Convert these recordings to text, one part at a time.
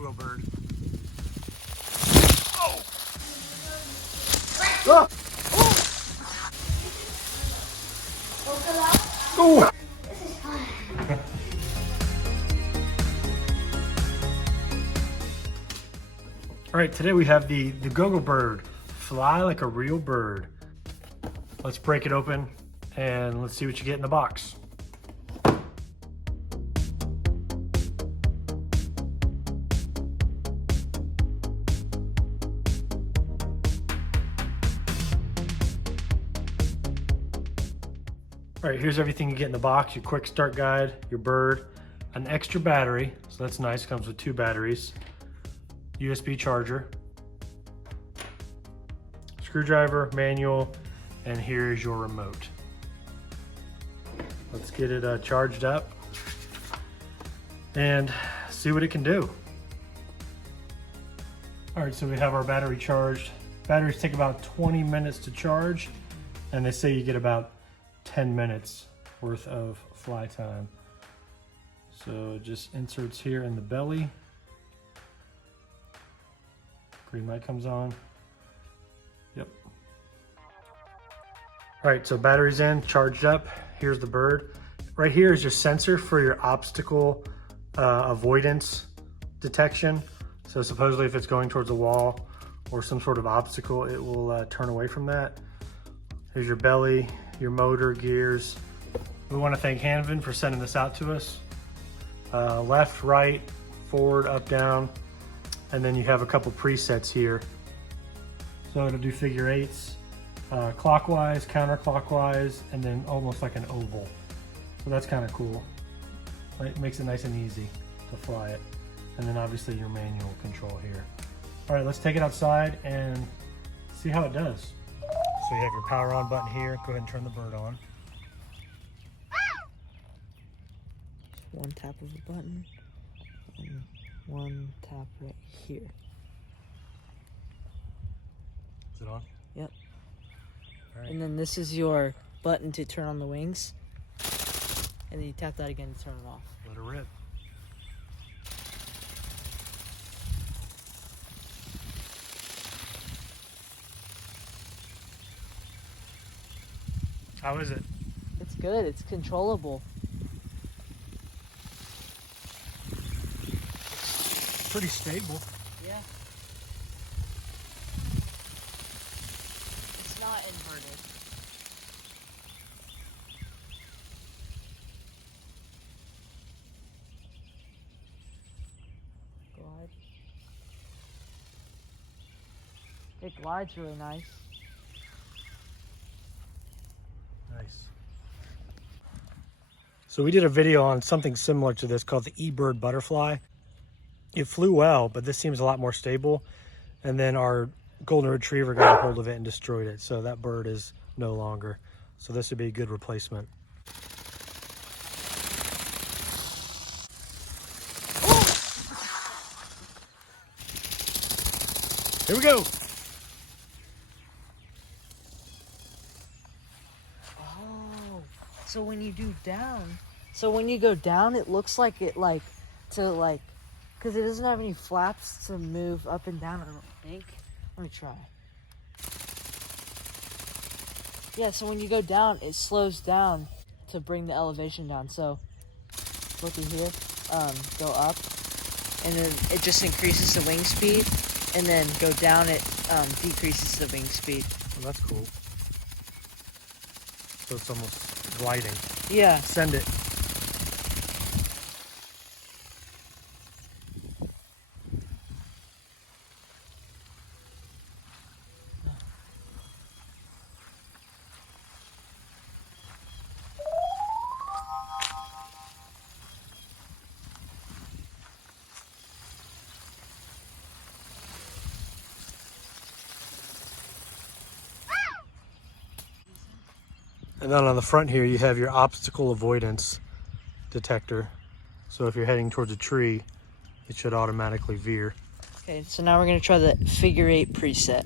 go-go bird. Oh! Ah! Oh! All right, today we have the go-go bird, fly like a real bird. Let's break it open and let's see what you get in the box. All right, here's everything you get in the box: your quick start guide, your bird, an extra battery, so that's nice, comes with 2 batteries, USB charger, screwdriver, manual, and here's your remote. Let's get it charged up and see what it can do. All right, so we have our battery charged. Batteries take about 20 minutes to charge, and they say you get about 10 minutes worth of fly time. So it just inserts here in the belly. Green light comes on. Yep. All right, so battery's in, charged up. Here's the bird. Right here is your sensor for your obstacle avoidance detection. So supposedly if it's going towards a wall or some sort of obstacle, it will turn away from that. Here's your belly, your motor, gears. We want to thank Hanvon for sending this out to us. Left, right, forward, up, down, and then you have a couple presets here. So it'll do figure eights, clockwise, counterclockwise, and then almost like an oval. So that's kind of cool. It makes it nice and easy to fly it. And then obviously your manual control here. All right, let's take it outside and see how it does. So you have your power on button here. Go ahead and turn the bird on. One tap of the button and one tap right here. Is it on? Yep. All right. And then this is your button to turn on the wings. And then you tap that again to turn it off. Let her rip. How is it? It's good. It's controllable. Pretty stable. Yeah. It's not inverted. Glide. It glides really nice. Nice. So we did a video on something similar to this called the eBird butterfly. It flew well, but this seems a lot more stable. And then our golden retriever got a hold of it and destroyed it. So that bird is no longer. So this would be a good replacement. Here we go. Oh, so when you do down, so when you go down, it looks like it because it doesn't have any flaps to move up and down, I don't think. Let me try. Yeah, so when you go down, it slows down to bring the elevation down. So look at here, go up, and then it just increases the wing speed, and then go down, it decreases the wing speed. Well, that's cool. So it's almost gliding. Yeah. Send it. And then on the front here, you have your obstacle avoidance detector. So if you're heading towards a tree, it should automatically veer. Okay, so now we're gonna try the figure eight preset.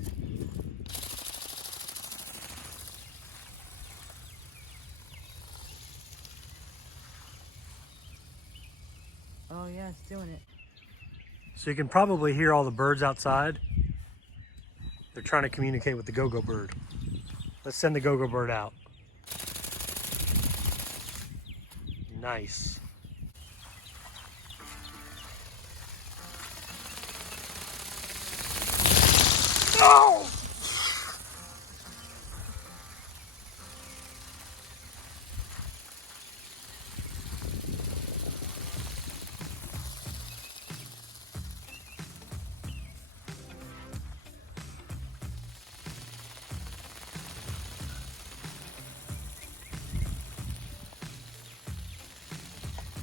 Oh yeah, it's doing it. So you can probably hear all the birds outside. They're trying to communicate with the go-go bird. Let's send the go-go bird out. Nice. Oh!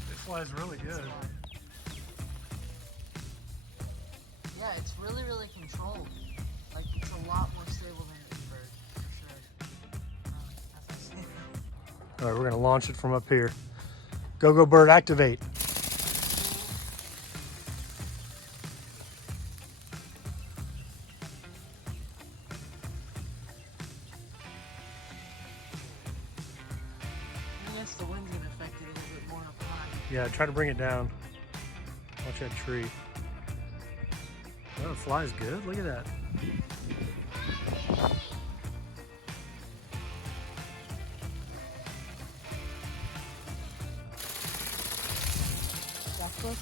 This flies really good. Yeah, it's really, really controlled. Like, it's a lot more stable than the bird, for sure. As I say. All right, we're gonna launch it from up here. Go-go bird, activate. I guess the wind's gonna affect it a little bit more up high. Yeah, try to bring it down. Watch that tree. Oh, it flies good. Look at that. Backflip?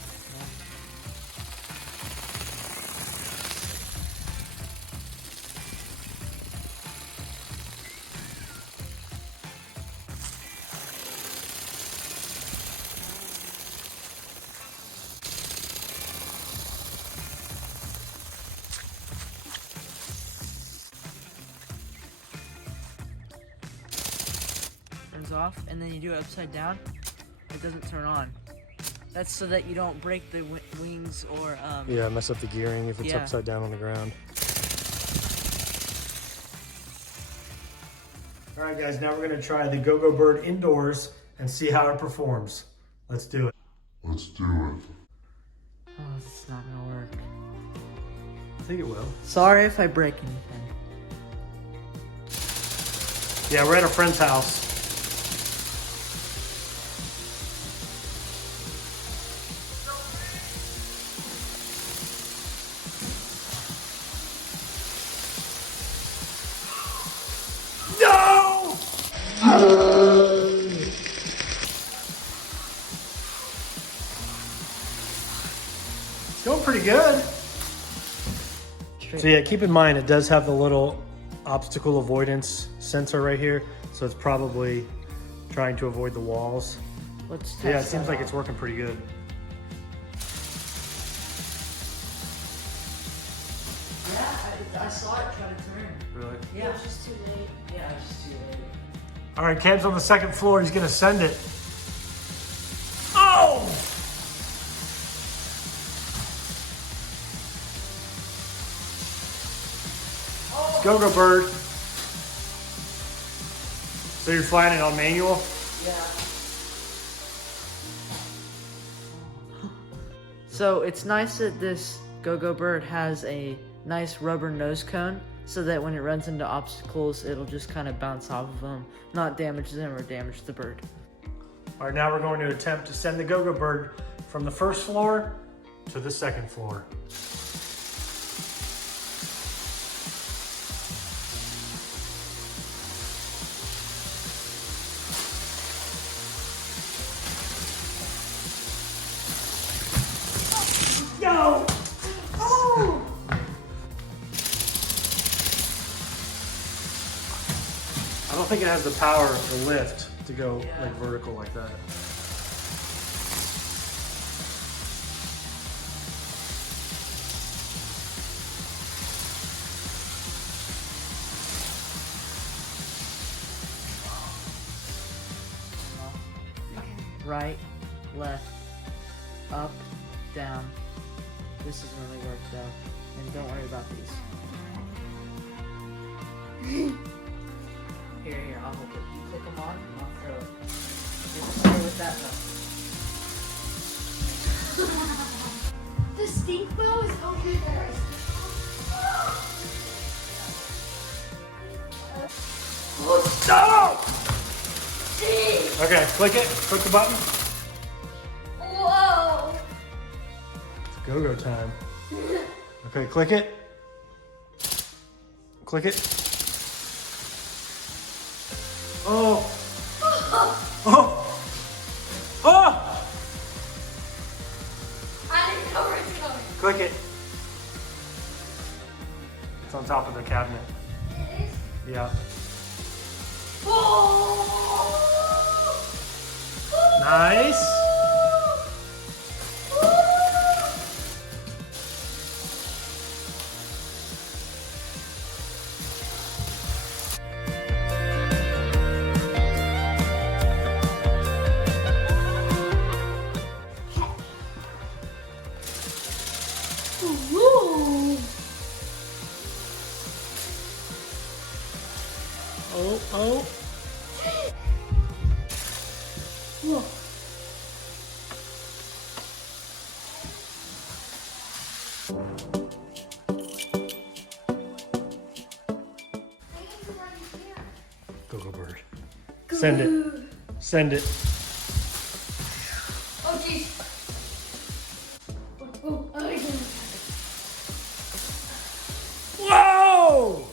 Turns off, and then you do it upside down, it doesn't turn on. That's so that you don't break the wings or Yeah, mess up the gearing if it's Yeah. upside down on the ground. All right, guys, now we're gonna try the go-go bird indoors and see how it performs. Let's do it. Let's do it. Oh, it's not gonna work. I think it will. Sorry if I break anything. Yeah, we're at a friend's house. No! It's going pretty good. So yeah, keep in mind it does have the little obstacle avoidance sensor right here. So it's probably trying to avoid the walls. Let's test Yeah, it seems that like out. it's working pretty good. Yeah, I saw it try to turn. Really? Yeah, it was just too late. Yeah, it was just too late. All right, Cam's on the second floor. He's gonna send it. Oh! It's Go-Go Bird. So you're flying it on manual? Yeah. So it's nice that this go-go bird has a nice rubber nose cone so that when it runs into obstacles, it'll just kind of bounce off of them, not damage them or damage the bird. All right, now we're going to attempt to send the Go-Go Bird from the first floor to the second floor. No! Oh! I don't think it has the power of the lift to go like vertical like that. Right, left, up, down. This doesn't really work though, and don't worry about these. Here, I'll hold it. You click them on, and I'll throw it. Just stay with that though. The stink bow is over there. No! Jeez. Okay, click it. Click the button. Whoa. It's go-go time. Okay, click it. Click it. Oh! Oh! Oh! I didn't know where it's going. Click it. It's on top of the cabinet. It is. Yeah. Oh! Nice. Ooh. Oh, oh. Whoa. Go bird. Send it. Send it. Oh jeez. Oh, oh, Whoa!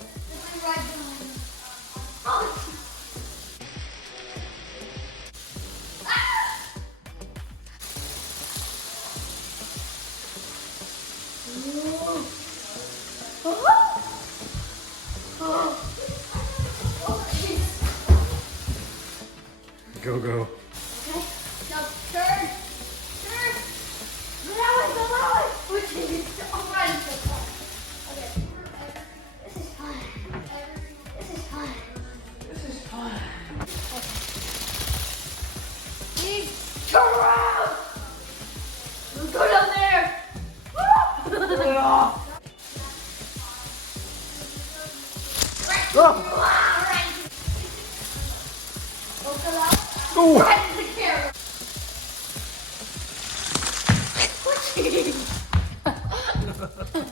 Go, go. Okay, now turn. Turn. Allow it, allow it. Oh, jeez. Oh, right, it's so fun. Okay. This is fun. This is fun. This is fun. Okay. Please turn around. Go down there. Oh! Oh! Right in the camera.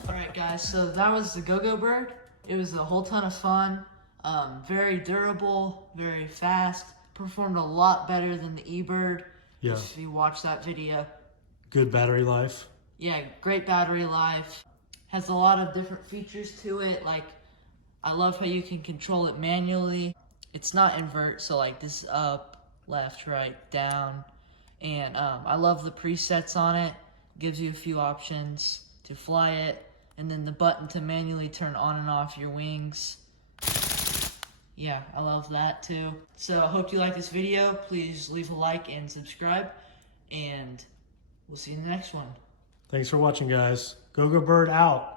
Alright guys, so that was the Go-Go Bird. It was a whole ton of fun. Very durable, very fast. Performed a lot better than the eBird. Yeah. If you watch that video. Good battery life. Yeah, great battery life. Has a lot of different features to it. Like, I love how you can control it manually. It's not invert, so like this is up, left, right, down. And I love the presets on it. Gives you a few options to fly it. And then the button to manually turn on and off your wings. Yeah, I love that too. So I hope you like this video. Please leave a like and subscribe. And we'll see you in the next one. Thanks for watching, guys. Go bird out.